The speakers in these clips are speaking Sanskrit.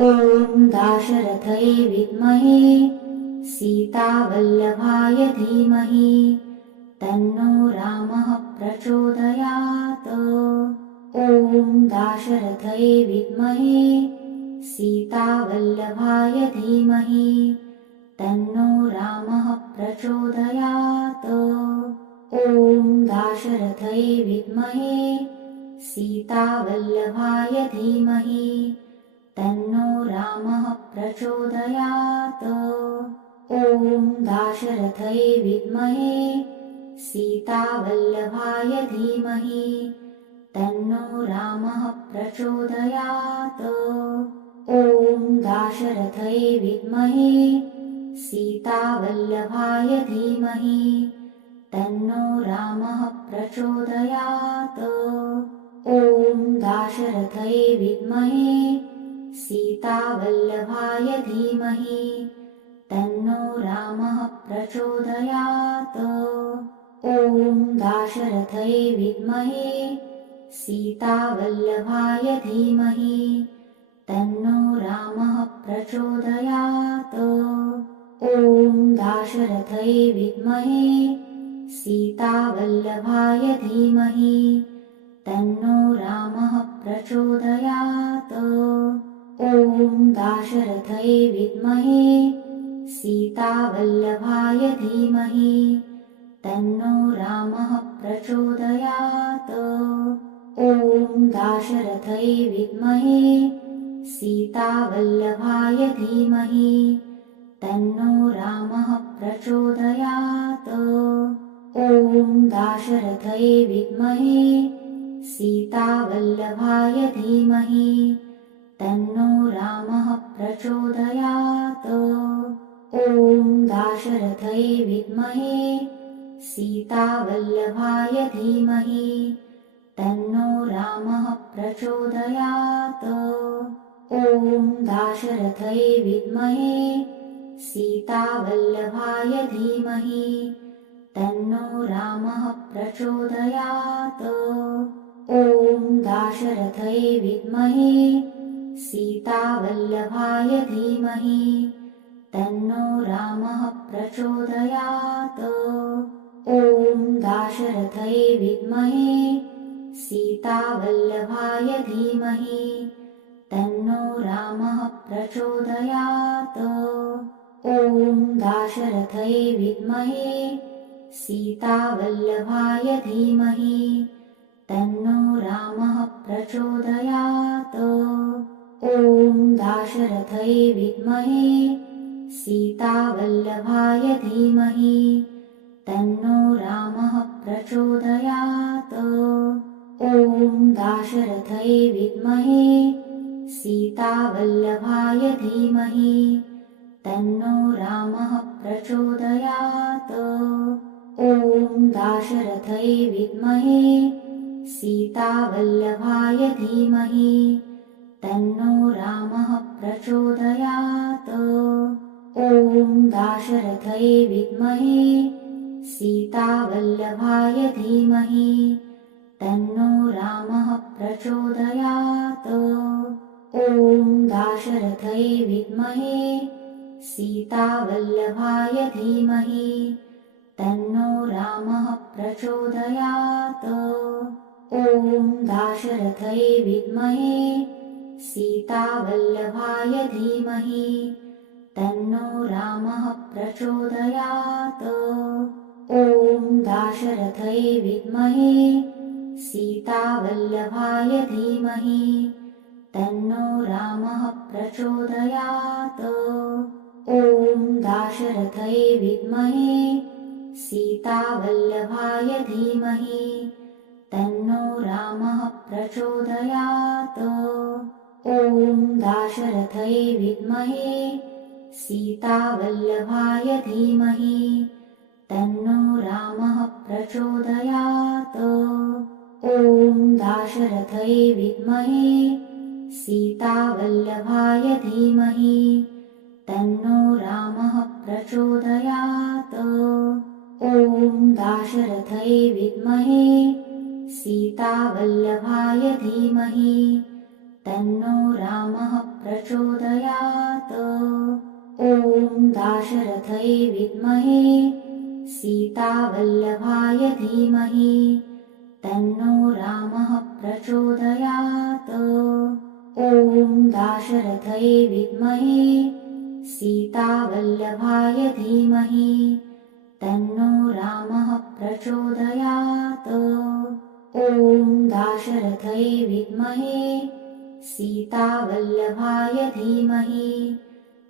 ॐ दाशरथये विद्महे सीतावल्लभाय धीमहि तन्नो रामः प्रचोदयात्। ॐ दाशरथये विद्महे सीतावल्लभाय धीमहि तन्नो रामः प्रचोदयात्। ॐ दाशरथये विद्महे सीतावल्लभाय धीमहि तन्नो रामः प्रचोदयात्। ॐ दाशरथये विद्महे सीतावल्लभाय धीमहि तन्नो रामः प्रचोदयात्। ॐ दाशरथये विद्महे सीतावल्लभाय धीमहि तन्नो रामः प्रचोदयात्। ॐ दाशरथये विद्महे सीतावल्लभाय धीमहि तन्नो रामः प्रचोदयात्। ॐ दाशरथये विद्महे सीतावल्लभाय धीमहि तन्नो रामः प्रचोदयात्। ॐ दाशरथये विद्महे सीतावल्लभाय धीमहि तन्नो रामः प्रचोदयात् ॐ दाशरथये विद्महे सीतावल्लभाय धीमहि तन्नो रामः प्रचोदयात्। ॐ दाशरथये विद्महे सीतावल्लभाय धीमहि तन्नो रामः प्रचोदयात्। ॐ दाशरथये विद्महे सीतावल्लभाय धीमहि तन्नो रामः प्रचोदयात्। ॐ दाशरथये विद्महे सीतावल्लभाय धीमहि तन्नो रामः प्रचोदयात्। ॐ दाशरथये विद्महे सीतावल्लभाय धीमहि तन्नो रामः प्रचोदयात्। ॐ दाशरथये विद्महे सीतावल्लभाय धीमहि तन्नो रामः प्रचोदयात्। ॐ दाशरथये विद्महे सीतावल्लभाय धीमहि तन्नो रामः प्रचोदयात्। ॐ दाशरथये विद्महे सीतावल्लभाय धीमहि तन्नो रामः प्रचोदयात् ॐ दाशरथये विद्महे सीतावल्लभाय धीमहि तन्नो रामः प्रचोदयात्। ॐ दाशरथये विद्महे सीतावल्लभाय धीमहि तन्नो रामः प्रचोदयात्। ॐ दाशरथये विद्महे सीतावल्लभाय धीमहि तन्नो रामः प्रचोदयात्। ॐ दाशरथये विद्महे सीतावल्लभाय धीमहि तन्नो रामः प्रचोदयात्। ॐ दाशरथये विद्महे सीतावल्लभाय धीमहि तन्नो रामः प्रचोदयात्। ॐ दाशरथये विद्महे सीतावल्लभाय धीमहि तन्नो रामः प्रचोदयात्। ॐ दाशरथये विद्महे सीतावल्लभाय धीमहि तन्नो रामः प्रचोदयात्। ॐ दाशरथये विद्महे सीतावल्लभाय धीमहि तन्नो रामः प्रचोदयात् ॐ दाशरथये विद्महे सीतावल्लभाय धीमहि तन्नो रामः प्रचोदयात्। ॐ दाशरथये विद्महे सीतावल्लभाय धीमहि तन्नो रामः प्रचोदयात्। ॐ दाशरथये विद्महे सीतावल्लभाय धीमहि तन्नो रामः प्रचोदयात्। ॐ दाशरथये विद्महे सीतावल्लभाय धीमहि तन्नो रामः प्रचोदयात्। ॐ दाशरथये विद्महे सीतावल्लभाय धीमहि तन्नो रामः प्रचोदयात्। ॐ दाशरथये विद्महे सीतावल्लभाय धीमहि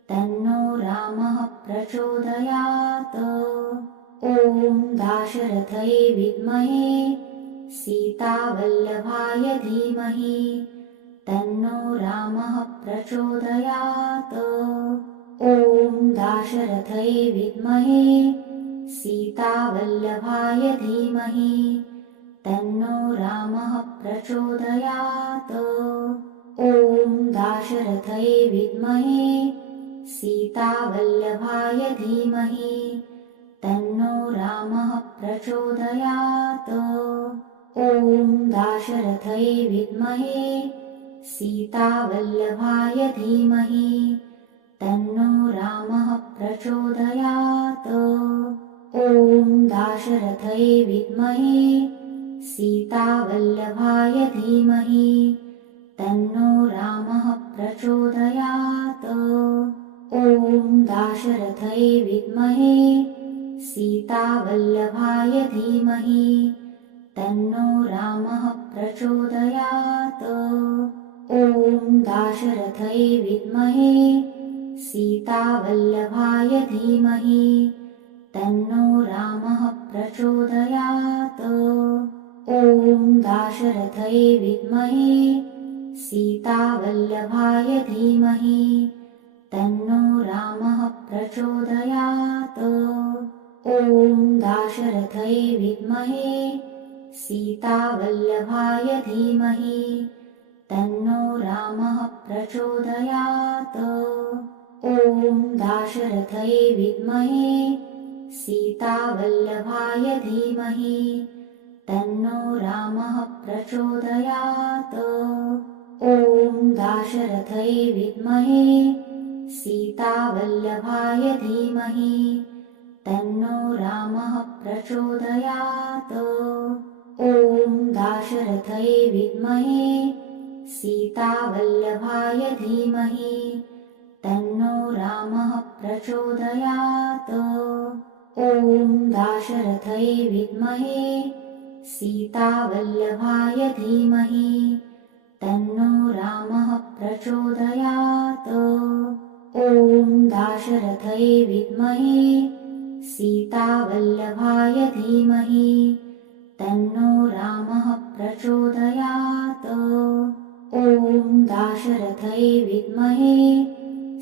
तन्नो रामः प्रचोदयात्। ॐ दाशरथये विद्महे सीतावल्लभाय धीमहि तन्नो रामः प्रचोदयात्। ॐ दाशरथये विद्महे सीतावल्लभाय धीमहि तन्नो रामः प्रचोदयात् ॐ दाशरथये विद्महे सीतावल्लभाय धीमहि तन्नो रामः प्रचोदयात्। ॐ दाशरथये विद्महे सीतावल्लभाय धीमहि तन्नो रामः प्रचोदयात्। ॐ दाशरथये विद्महे सीतावल्लभाय धीमहि तन्नो रामः प्रचोदयात्। ॐ दाशरथये विद्महे सीतावल्लभाय धीमहि तन्नो रामः प्रचोदयात्। ॐ दाशरथये विद्महे सीतावल्लभाय धीमहि तन्नो रामः प्रचोदयात्। ॐ दाशरथये विद्महे सीतावल्लभाय धीमहि तन्नो रामः प्रचोदयात्। ॐ दाशरथये विद्महे सीतावल्लभाय धीमहि तन्नो रामः प्रचोदयात्। ॐ दाशरथये विद्महे सीतावल्लभाय धीमहि तन्नो रामः प्रचोदयात् ॐ दाशरथये विद्महे सीतावल्लभाय धीमहि तन्नो रामः प्रचोदयात्। ॐ दाशरथये विद्महे सीतावल्लभाय धीमहि तन्नो रामः प्रचोदयात्। ॐ दाशरथये विद्महे सीतावल्लभाय धीमहि तन्नो रामः प्रचोदयात्। ॐ दाशरथये विद्महे सीतावल्लभाय धीमहि तन्नो रामः प्रचोदयात्। ॐ दाशरथये विद्महे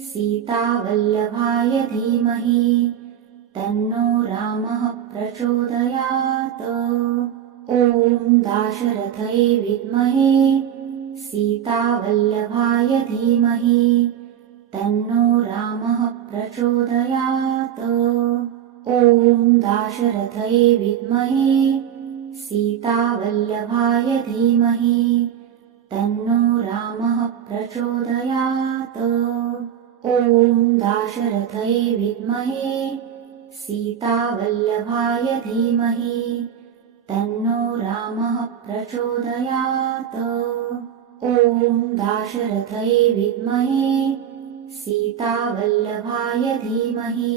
सीतावल्लभाय धीमहि तन्नो रामः प्रचोदयात्। ॐ दाशरथये विद्महे सीतावल्लभाय धीमहि तन्नो रामः प्रचोदयात्। ॐ दाशरथये विद्महे सीतावल्लभाय धीमहि तन्नो रामः प्रचोदयात्। ॐ दाशरथये विद्महे सीतावल्लभाय धीमहि तन्नो रामः प्रचोदयात् ॐ दाशरथये विद्महे सीतावल्लभाय धीमहि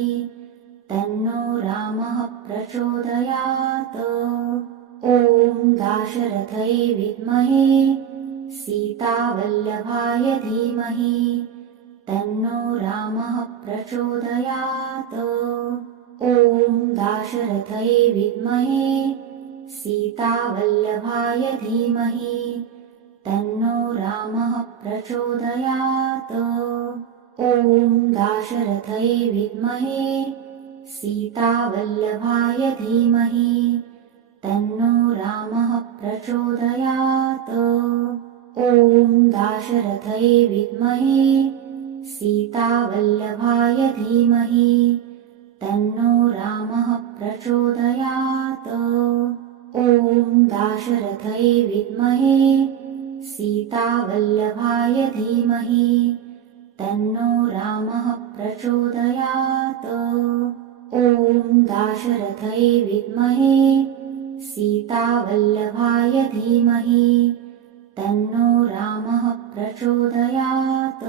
तन्नो रामः प्रचोदयात्। ॐ दाशरथये विद्महे सीतावल्लभाय धीमहि तन्नो रामः प्रचोदयात्। ॐ दाशरथये विद्महे सीतावल्लभाय धीमहि तन्नो रामः प्रचोदयात्। ॐ दाशरथये विद्महे सीतावल्लभाय धीमहि। तन्नो रामः प्रचोदयात्। ॐ दाशरथये विद्महे सीतावल्लभाय धीमहि। तन्नो रामः प्रचोदयात्। ॐ दाशरथये विद्महे सीतावल्लभाय धीमहि तन्नो रामः प्रचोदयात्। ॐ दाशरथये विद्महे सीतावल्लभाय धीमहि तन्नो रामः प्रचोदयात्।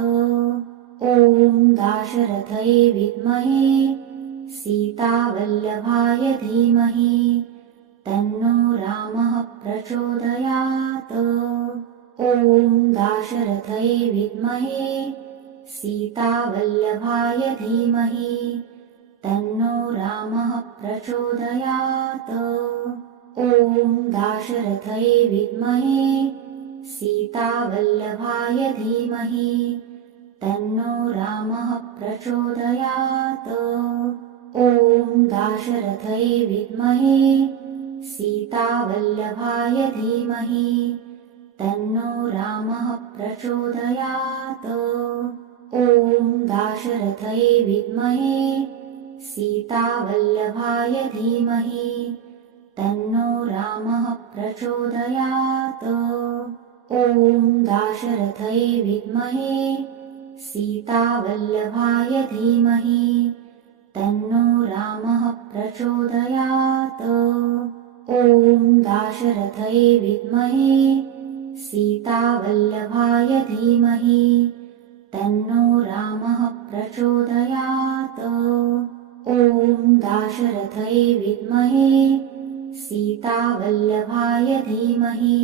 ॐ दाशरथये विद्महे सीतावल्लभाय धीमहि तन्नो रामः प्रचोदयात् दाशरथये विद्महे सीतावल्लभाय धीमहि तन्नो रामः प्रचोदयात्। ॐ दाशरथये विद्महे सीतावल्लभाय धीमहि तन्नो रामः प्रचोदयात्। ॐ दाशरथये विद्महे सीतावल्लभाय धीमहि तन्नो रामः प्रचोदयात्। ॐ दाशरथये विद्महे सीतावल्लभाय धीमहि तन्नो रामः प्रचोदयात्। ॐ दाशरथये विद्महे सीतावल्लभाय धीमहि तन्नो रामः प्रचोदयात्। ॐ दाशरथये विद्महे सीतावल्लभाय धीमहि तन्नो रामः प्रचोदयात्। ॐ दाशरथये विद्महे सीतावल्लभाय धीमहि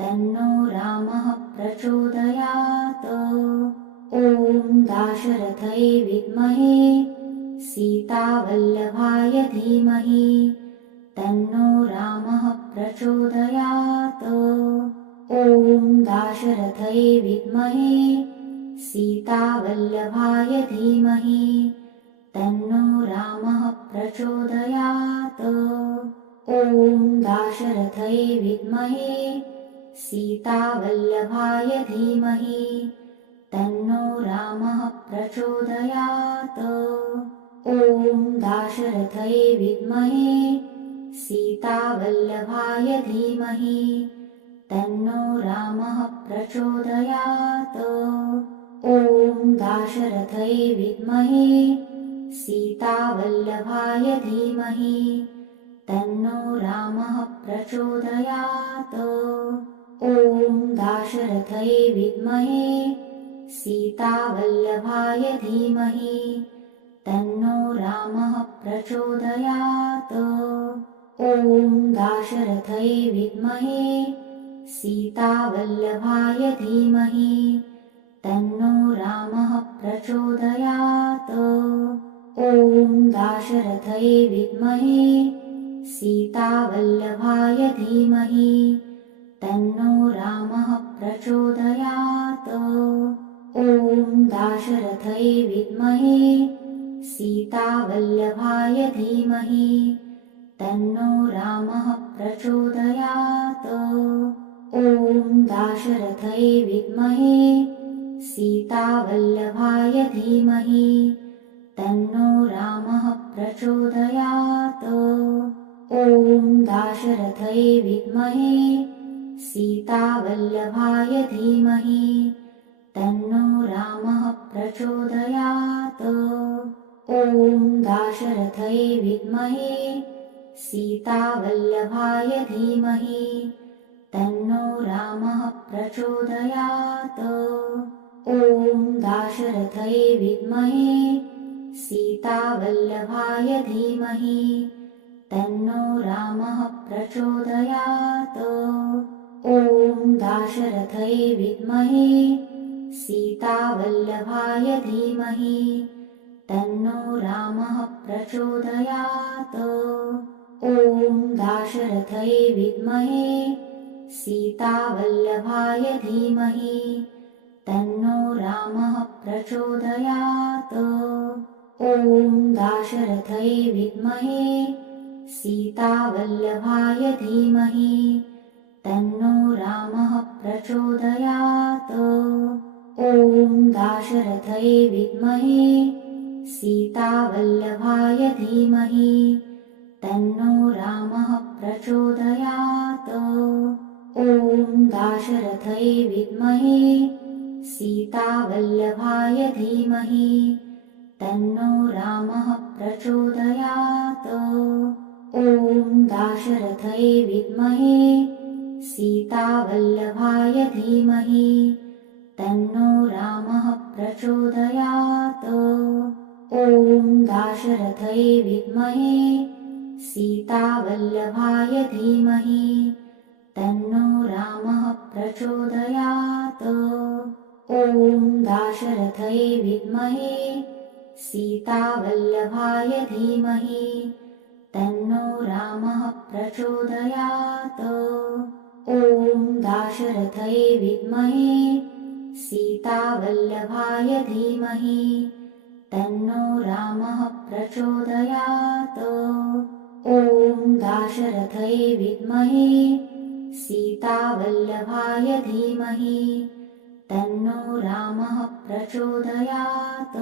तन्नो रामः प्रचोदयात्। ॐ दाशरथये विद्महे सीतावल्लभाय धीमहि तन्नो रामः प्रचोदयात् ॐ दाशरथये विद्महे सीतावल्लभाय धीमहि तन्नो रामः प्रचोदयात्। ॐ दाशरथये विद्महे सीतावल्लभाय धीमहि तन्नो रामः प्रचोदयात्। ॐ दाशरथये विद्महे सीतावल्लभाय धीमहि तन्नो रामः प्रचोदयात्। ॐ दाशरथये विद्महे सीतावल्लभाय धीमहि तन्नो रामः प्रचोदयात्। ॐ दाशरथये विद्महे सीतावल्लभाय धीमहि तन्नो रामः प्रचोदयात्। ॐ दाशरथये विद्महे सीतावल्लभाय धीमहि तन्नो रामः प्रचोदयात्। ॐ दाशरथये विद्महे सीतावल्लभाय धीमहि तन्नो रामः प्रचोदयात्। ॐ दाशरथये विद्महे सीतावल्लभाय धीमहि तन्नो रामः प्रचोदयात् दाशरथये विद्महे सीतावल्लभाय धीमहि तन्नो रामः प्रचोदयात्। ॐ दाशरथये विद्महे सीतावल्लभाय धीमहि तन्नो रामः प्रचोदयात्। ॐ दाशरथये विद्महे सीतावल्लभाय धीमहि तन्नो रामः प्रचोदयात्। ॐ दाशरथये विद्महे सीतावल्लभाय धीमहि। तन्नो रामः प्रचोदयात्। ॐ दाशरथये विद्महे सीतावल्लभाय धीमहि। तन्नो रामः प्रचोदयात्। ॐ दाशरथये विद्महे सीतावल्लभाय धीमहि तन्नो रामः प्रचोदयात्। ॐ दाशरथये विद्महे सीतावल्लभाय धीमहि तन्नो रामः प्रचोदयात्। ॐ दाशरथये विद्महे सीतावल्लभाय धीमहि तन्नो रामः प्रचोदयात् ॐ दाशरथये विद्महे सीतावल्लभाय धीमहि तन्नो रामः प्रचोदयात्। ॐ दाशरथये विद्महे सीतावल्लभाय धीमहि तन्नो रामः प्रचोदयात्। ॐ दाशरथये विद्महे सीतावल्लभाय धीमहि रामः प्रचोदयात्। ॐ दाशरथये विद्महे सीतावल्लभाय धीमहि तन्नो रामः प्रचोदयात्। ॐ दाशरथये विद्महे सीतावल्लभाय धीमहि तन्नो रामः प्रचोदयात्। ॐ दाशरथये विद्महे सीतावल्लभाय धीमहि तन्नो रामः प्रचोदयात्।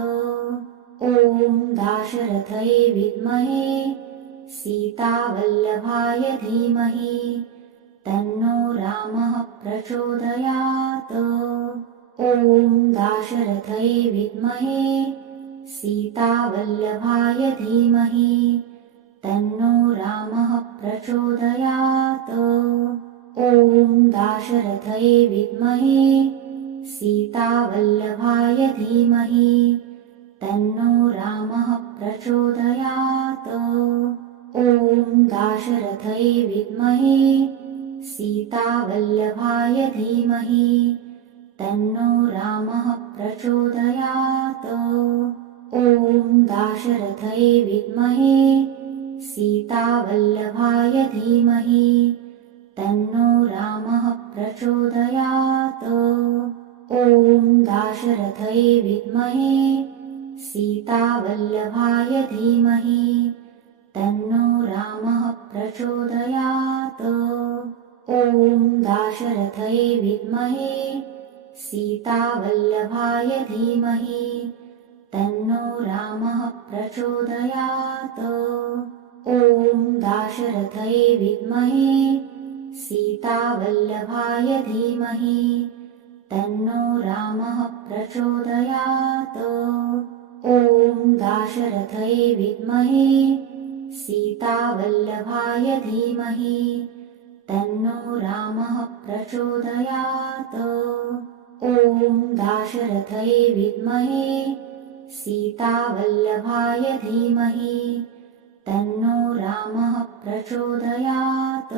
ॐ दाशरथये विद्महे सीतावल्लभाय धीमहि तन्नो रामः प्रचोदयात्। ॐ दाशरथये विद्महे सीतावल्लभाय धीमहि तन्नो रामः प्रचोदयात् ॐ दाशरथये विद्महे सीतावल्लभाय धीमहि तन्नो रामः प्रचोदयात्। ॐ दाशरथये विद्महे सीतावल्लभाय धीमहि तन्नो रामः प्रचोदयात्। ॐ दाशरथये विद्महे सीतावल्लभाय धीमहि तन्नो रामः प्रचोदयात्। ॐ दाशरथये विद्महे सीतावल्लभाय धीमहि तन्नो रामः प्रचोदयात्। ॐ दाशरथये विद्महे सीतावल्लभाय धीमहि तन्नो रामः प्रचोदयात्। ॐ दाशरथये विद्महे सीतावल्लभाय धीमहि तन्नो रामः प्रचोदयात्। ॐ दाशरथये विद्महे सीतावल्लभाय धीमहि तन्नो रामः प्रचोदयात्। ॐ दाशरथये विद्महे सीतावल्लभाय धीमहि तन्नो रामः प्रचोदयात्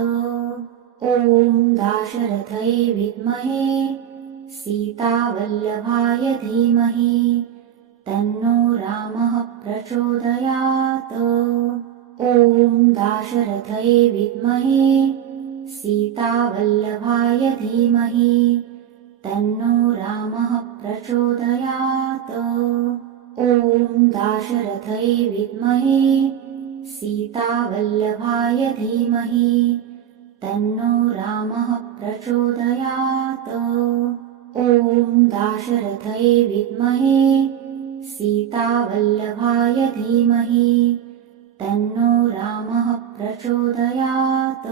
ॐ दाशरथये विद्महे सीतावल्लभाय धीमहि तन्नो रामः प्रचोदयात्। ॐ दाशरथये विद्महे सीतावल्लभाय धीमहि तन्नो रामः प्रचोदयात्। ॐ दाशरथये विद्महे सीतावल्लभाय धीमहि तन्नो रामः प्रचोदयात्। ॐ दाशरथये विद्महे सीतावल्लभाय धीमहि तन्नो रामः प्रचोदयात्।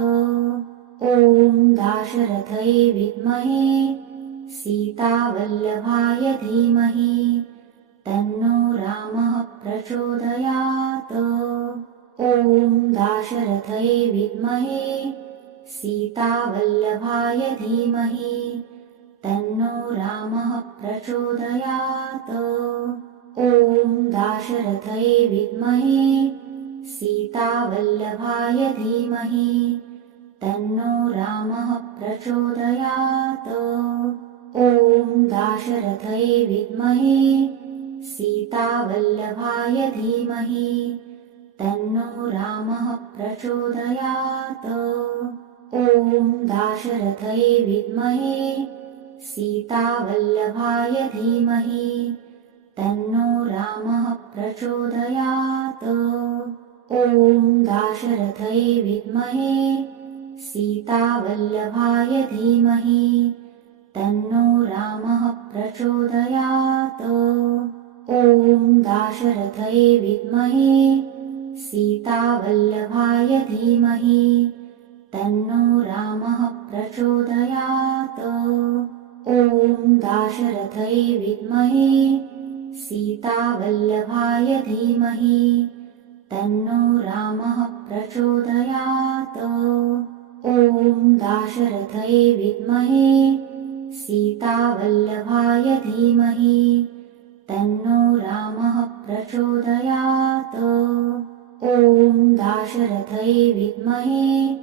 ॐ दाशरथये विद्महे सीतावल्लभाय धीमहि तन्नो रामः प्रचोदयात्। ॐ दाशरथये विद्महे सीतावल्लभाय धीमहि तन्नो रामः प्रचोदयात्। ॐ दाशरथये विद्महे सीतावल्लभाय धीमहि तन्नो रामः प्रचोदयात्। ॐ दाशरथये विद्महे सीतावल्लभाय धीमहि तन्नो रामः प्रचोदयात् ॐ दाशरथये विद्महे सीतावल्लभाय धीमहि तन्नो रामः प्रचोदयात्। ॐ दाशरथये विद्महे सीतावल्लभाय धीमहि तन्नो रामः प्रचोदयात्। ॐ दाशरथये विद्महे सीतावल्लभाय धीमहि तन्नो रामः प्रचोदयात्। ॐ दाशरथये विद्महे सीतावल्लभाय धीमहि तन्नो रामः प्रचोदयात्। ॐ दाशरथये विद्महे सीतावल्लभाय धीमहि तन्नो रामः प्रचोदयात्। ॐ दाशरथये विद्महे